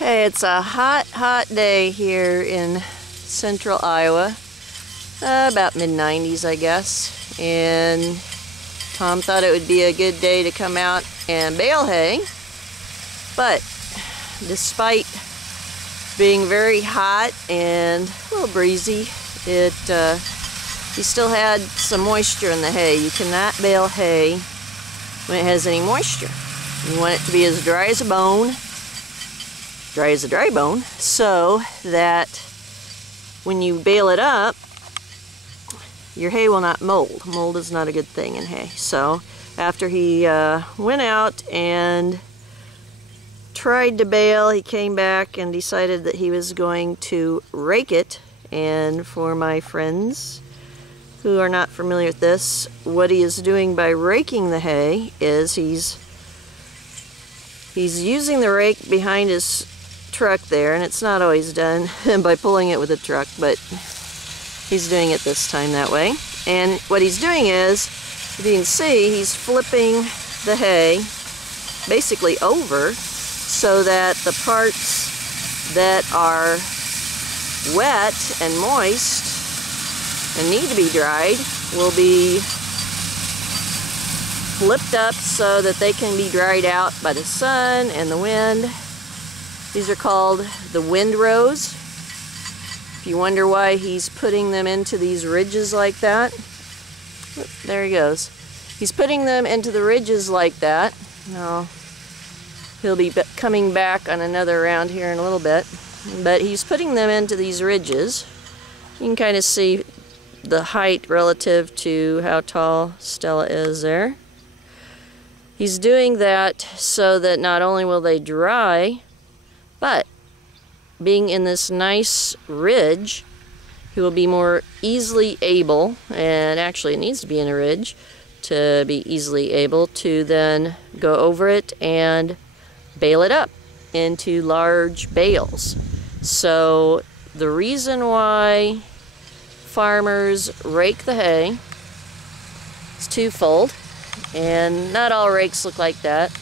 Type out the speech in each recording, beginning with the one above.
Okay, it's a hot day here in central Iowa, about mid-90s I guess, and Tom thought it would be a good day to come out and bale hay, but despite being very hot and a little breezy, he still had some moisture in the hay. You cannot bale hay when it has any moisture. You want it to be as dry as a bone, dry as a dry bone, so that when you bale it up, your hay will not mold. Mold is not a good thing in hay. So after he went out and tried to bale, he came back and decided that he was going to rake it. And for my friends who are not familiar with this, what he is doing by raking the hay is he's using the rake behind his truck there, and it's not always done by pulling it with a truck, but he's doing it this time that way. And what he's doing is, if you can see, he's flipping the hay basically over so that the parts that are wet and moist and need to be dried will be flipped up so that they can be dried out by the sun and the wind. These are called the windrows. If you wonder why he's putting them into these ridges like that, there he goes. He's putting them into the ridges like that. Now, he'll be coming back on another round here in a little bit, but he's putting them into these ridges. You can kind of see the height relative to how tall Stella is there. He's doing that so that not only will they dry, but being in this nice ridge, he will be more easily able, and actually it needs to be in a ridge, to be easily able to then go over it and bale it up into large bales. So the reason why farmers rake the hay is twofold. And not all rakes look like that,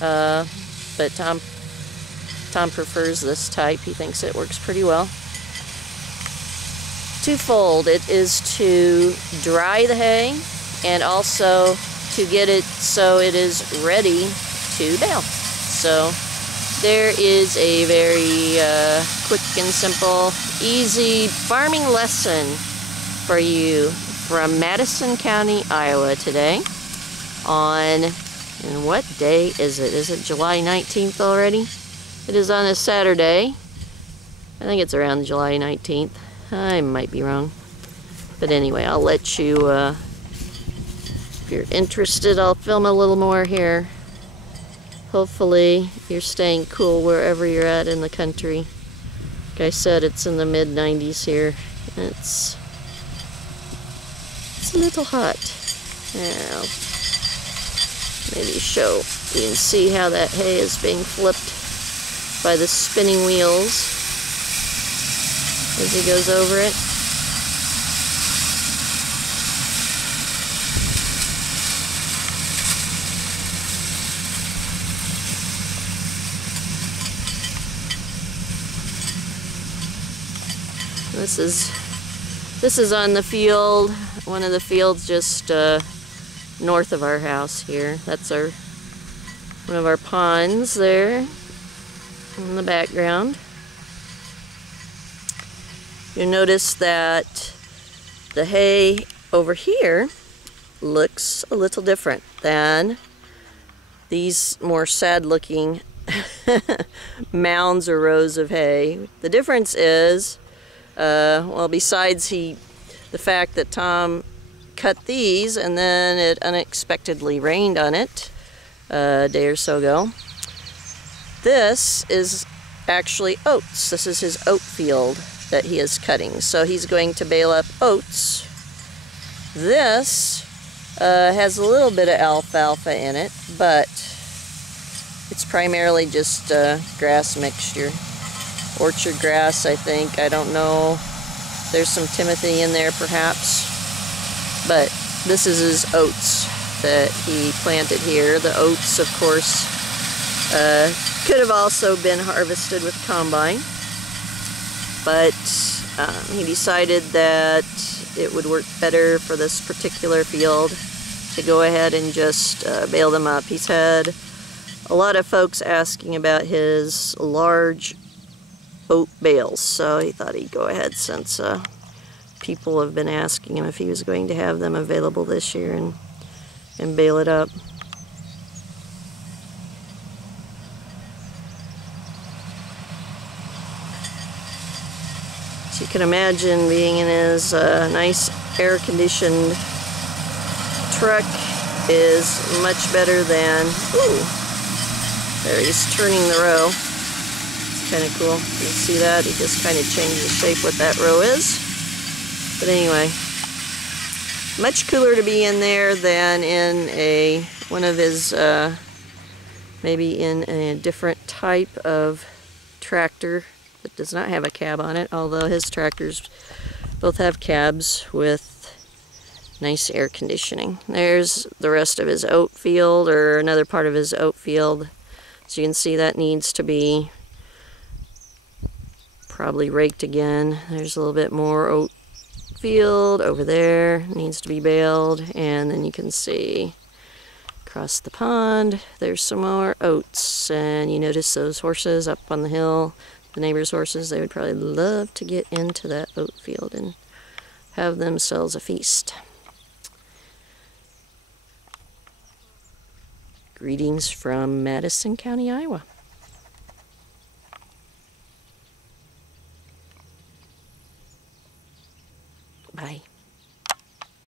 but Tom prefers this type. He thinks it works pretty well. Twofold. It is to dry the hay and also to get it so it is ready to bale. So there is a very quick and simple, easy farming lesson for you from Madison County, Iowa today. And what day is it? Is it July 19th already? It is on a Saturday. I think it's around July 19th. I might be wrong. But anyway, I'll let you, if you're interested, I'll film a little more here. Hopefully you're staying cool wherever you're at in the country. Like I said, it's in the mid-90s here. It's a little hot. Now, maybe show, you can see how that hay is being flipped by the spinning wheels as he goes over it. This is on the field, one of the fields just north of our house here. That's one of our ponds there in the background. You'll notice that the hay over here looks a little different than these more sad looking mounds or rows of hay. The difference is, well, besides the fact that Tom cut these and then it unexpectedly rained on it a day or so ago. This is actually oats. This is his oat field that he is cutting. So he's going to bale up oats. This has a little bit of alfalfa in it, but it's primarily just grass mixture. Orchard grass, I think. I don't know. There's some timothy in there perhaps. But this is his oats that he planted here. The oats, of course, Could have also been harvested with combine, but he decided that it would work better for this particular field to go ahead and just bale them up. He's had a lot of folks asking about his large oat bales, so he thought he'd go ahead, since people have been asking him if he was going to have them available this year, and bale it up. So you can imagine being in his nice air-conditioned truck is much better than, ooh, there he's turning the row. It's kind of cool. You can see that. He just kind of changed the shape what that row is. But anyway, much cooler to be in there than in one of his, maybe in a different type of tractor that does not have a cab on it, although his tractors both have cabs with nice air conditioning. There's the rest of his oat field, or another part of his oat field. So you can see that needs to be probably raked again. There's a little bit more oat field over there, needs to be baled, and then you can see across the pond there's some more oats, and you notice those horses up on the hill, the neighbors' horses. They would probably love to get into that oat field and have themselves a feast. Greetings from Madison County, Iowa.